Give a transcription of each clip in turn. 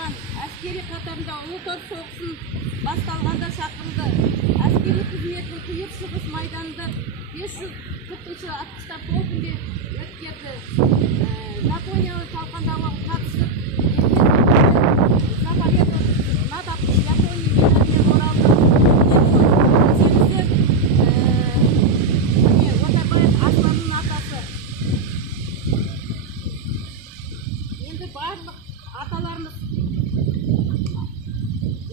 болған әскери қатарында ұлы отан соғысын басталғанда шақырылды. Әскери қызметін Қиыр Шығыс майданында 540-шы атқыштар полкінде өткерді. Жапонияның талқандауға қатысып, Запорожье атақты Япония медалімен оралды. Отарбаев Асланның атасы. Енді барлық аталарымыз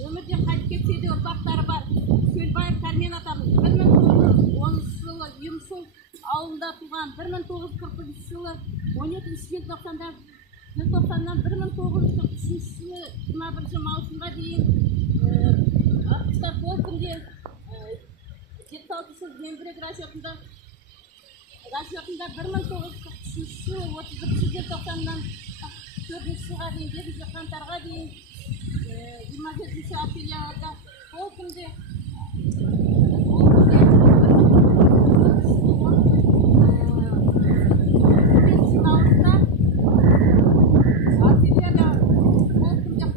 өмірден қайтып кетсе де ұрпақтары бар. Сөлбаев Кәрмен атамыз 1910 жылы Емшол ауылында туған, 1940 жылы 12 желтоқсаннан 1943 жылы 21 маусымға дейін атқыштар полкінде 76 зеңбірек расчетында 1943 жылы 31 желтоқсаннан 4 жылға дейін 7 қаңтарға дейін 27 апрельда полкінде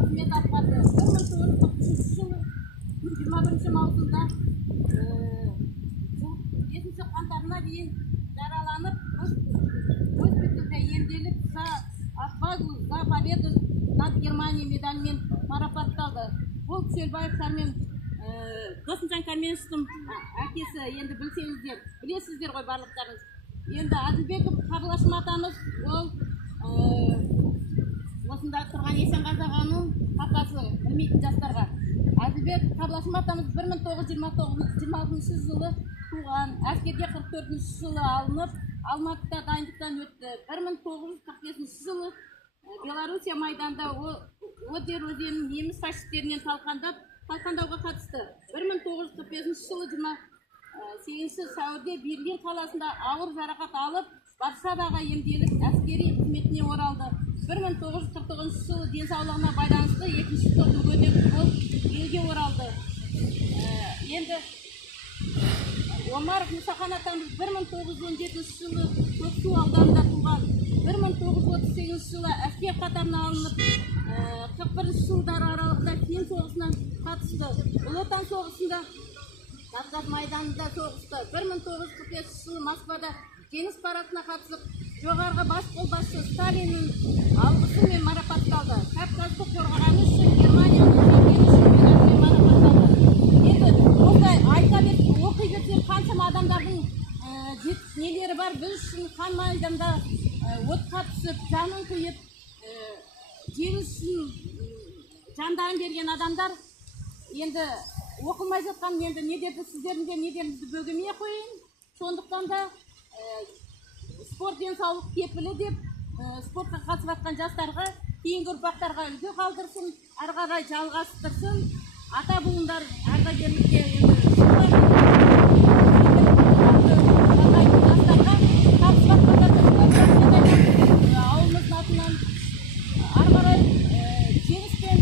қызмет атқарды. 1943 жылы 21 маусымда 7 қаңтарына дейін жараланып, госпитальда емделіп, за отвагу, за победу над Германией медалімен марапатталды. Бұл Сөлбаев Кәрмен, Досымжан Кәрменовтің әкесі, енді білесіздер ғой барлықтарыңыз. Енді Әділбеков Қарлашым атамыз, ол осында тұрған Есенғазы ағаның папасы, білмейтін жастарға. Әділбек Қарлашым атамыз 1926 жылы туған, әскерге 44 жылы алынып, Алматыда дайындықтан өтті. 1945 жылы Белоруссия майданда Одер өзенін неміс фашистерінен талқандауға қатысты. 1945 жылы 28 сәуірде Берлин қаласында ауыр жарақат алып, Варшаваға емделіп, әскери қызметіне оралды. 1949 жылы денсаулығына байланысты екінші топ мүгедек болып елге оралды. Енді Омаров Мұсахан атамыз 1917 жылы Көксу ауданында туған. 1938 жылы әскер қатарына алынып, 41 жылдар аралығында Кеңес соғысынан қатысты. Ұлы отан соғысында Кавказ майданында соғысты. 1945 жылы Москвада жеңіс парадына қатысып, жоғарғы бас қолбасшы Сталиннің алғысымен марапатталды. Кавказды қорғағаны үшін Германияның медалімен марапатталды. Енді осылай айта беріп, оқи берсек, қаншама адамдардың нелері бар, біз үшін қан майданда отқа түсіп, жанын қиып, жеңіс үшін жандарын берген адамдар. Енді оқылмай жатқан, енді не деді сіздерінде, не деді бөгемей қойын. Сондықтан да спорт денсаулық кепілі деп спортқа қатысып жатқан жастарға, кейінгі ұрпақтарға үлгі қалдырсын, ары қарай жалғастырсын. Ата буындар ардагерлікке ауылымыздың атынан ары қарай жеңіспен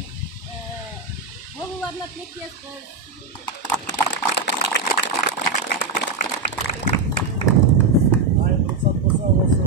болуларына тілектеспіз. Рұқсат болса осы